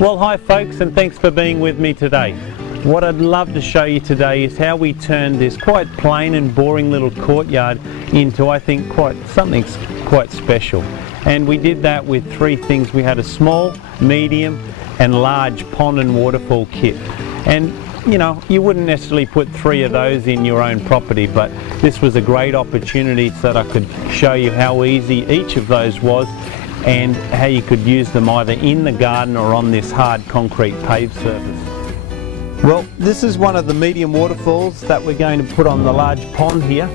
Well, hi folks, and thanks for being with me today. What I'd love to show you today is how we turned this quite plain and boring little courtyard into, I think, something quite special. And we did that with three things. We had a small, medium and large pond and waterfall kit. And you know, you wouldn't necessarily put three of those in your own property, but this was a great opportunity so that I could show you how easy each of those was and how you could use them either in the garden or on this hard concrete paved surface. Well, this is one of the medium waterfalls that we're going to put on the large pond here.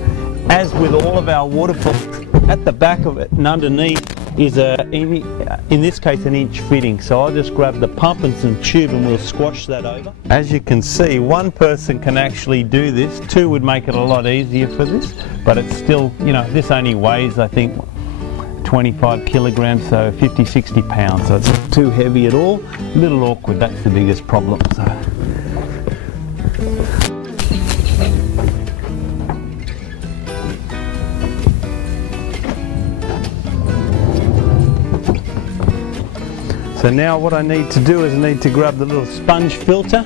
As with all of our waterfalls, at the back of it and underneath is in this case an inch fitting. So I'll just grab the pump and some tube and we'll squash that over. As you can see, one person can actually do this. Two would make it a lot easier for this, but it's still, you know, this only weighs, I think, 25 kilograms, so 50-60 pounds, so it's not too heavy at all. A little awkward, that's the biggest problem. So now what I need to do is I need to grab the little sponge filter,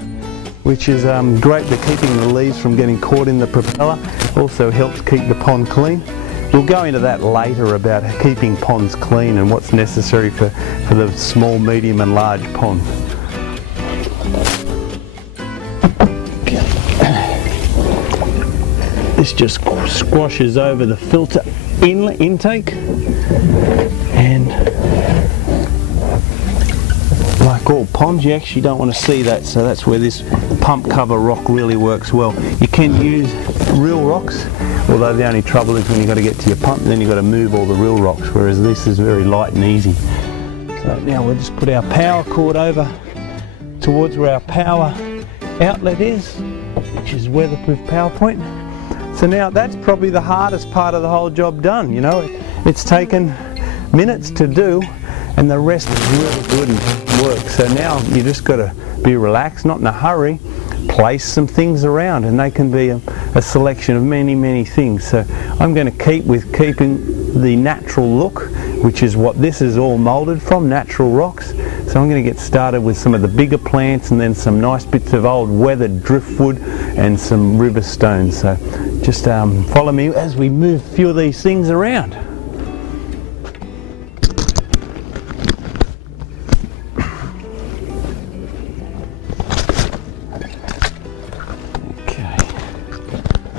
which is great for keeping the leaves from getting caught in the propeller. Also helps keep the pond clean. We'll go into that later about keeping ponds clean and what's necessary for the small, medium and large pond. This just squashes over the filter inlet intake, and like all ponds, you actually don't want to see that, so that's where this pump cover rock really works well. You can use real rocks, although the only trouble is when you've got to get to your pump, then you've got to move all the real rocks, whereas this is very light and easy. So now we'll just put our power cord over towards where our power outlet is, which is weatherproof power point. So now that's probably the hardest part of the whole job done. You know, it's taken minutes to do, and the rest is really good and work. So now you just got to be relaxed, not in a hurry, place some things around, and they can be a selection of many things. So I'm going to keep with keeping the natural look, which is what this is all moulded from, natural rocks. So I'm going to get started with some of the bigger plants and then some nice bits of old weathered driftwood and some river stones. So just follow me as we move a few of these things around.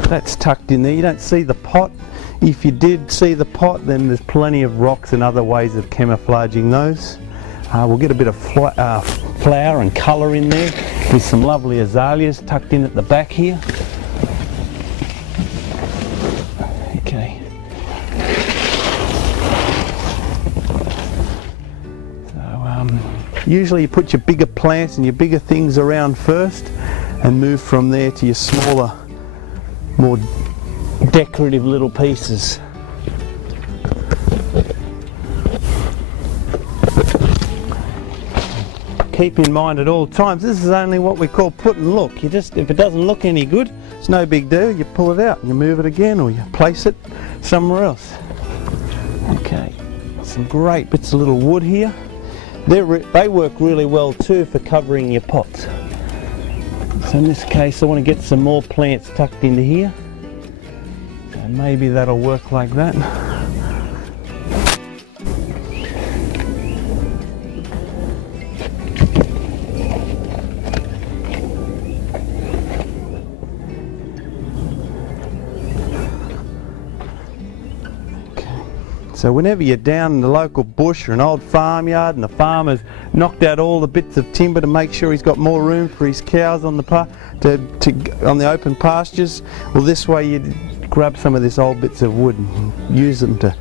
That's tucked in there. You don't see the pot. If you did see the pot, then there's plenty of rocks and other ways of camouflaging those. We'll get a bit of flower and colour in there with some lovely azaleas tucked in at the back here. Okay. So usually you put your bigger plants and your bigger things around first and move from there to your smaller, more decorative little pieces. Keep in mind at all times, this is only what we call put and look. You just, if it doesn't look any good, it's no big deal. You pull it out, you move it again, or you place it somewhere else. Okay, some great bits of little wood here. They work really well too for covering your pots. So in this case I want to get some more plants tucked into here, and maybe that'll work like that. So whenever you're down in the local bush or an old farmyard and the farmer's knocked out all the bits of timber to make sure he's got more room for his cows on the on the open pastures, well, this way you grab some of these old bits of wood and use them to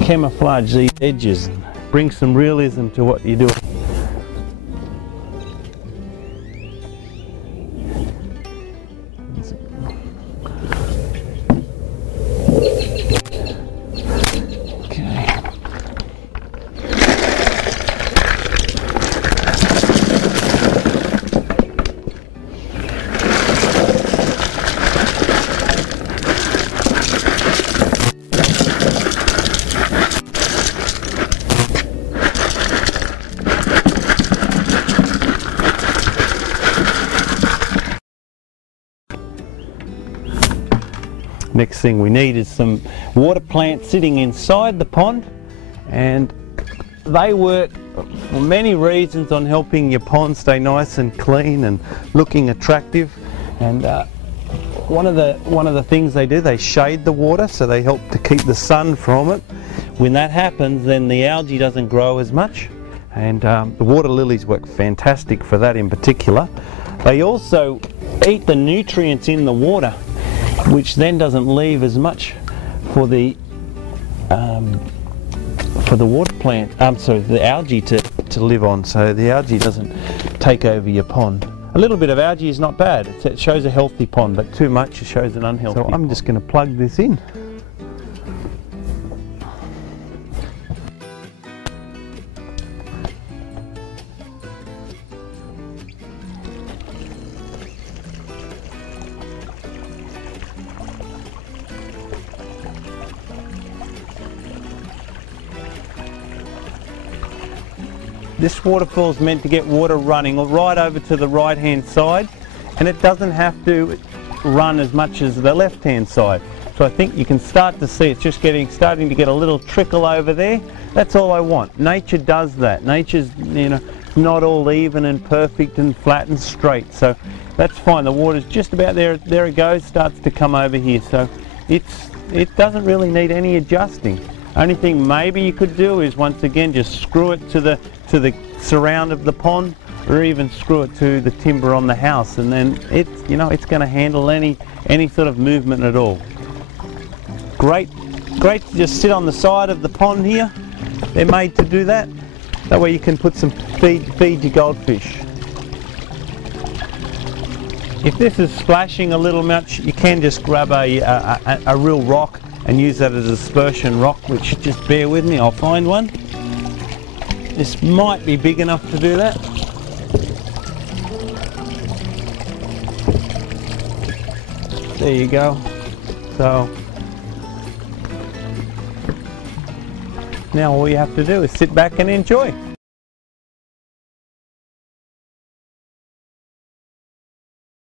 camouflage these edges and bring some realism to what you're doing. next thing we need is some water plants sitting inside the pond, and they work for many reasons on helping your pond stay nice and clean and looking attractive. And one of the things they do, they shade the water, so they help to keep the sun from it. When that happens, then the algae doesn't grow as much, and the water lilies work fantastic for that in particular. They also eat the nutrients in the water, which then doesn't leave as much for the water plant, the algae to live on, so the algae doesn't take over your pond. A little bit of algae is not bad. It shows a healthy pond, but too much it shows an unhealthy pond. So I'm just going to plug this in. This waterfall is meant to get water running right over to the right hand side, and it doesn't have to run as much as the left hand side. So I think you can start to see it's just starting to get a little trickle over there. That's all I want. Nature does that. Nature's, you know, not all even and perfect and flat and straight, so that's fine. The water's just about there. There it goes, starts to come over here. So it doesn't really need any adjusting. Only thing maybe you could do is once again just screw it to the surround of the pond, or even screw it to the timber on the house, and then it's going to handle any sort of movement at all. Great to just sit on the side of the pond here. They're made to do that. That way you can put some feed your goldfish. If this is splashing a little much, you can just grab a real rock and use that as a dispersion rock, which, just bear with me, I'll find one. This might be big enough to do that. There you go. So now all you have to do is sit back and enjoy.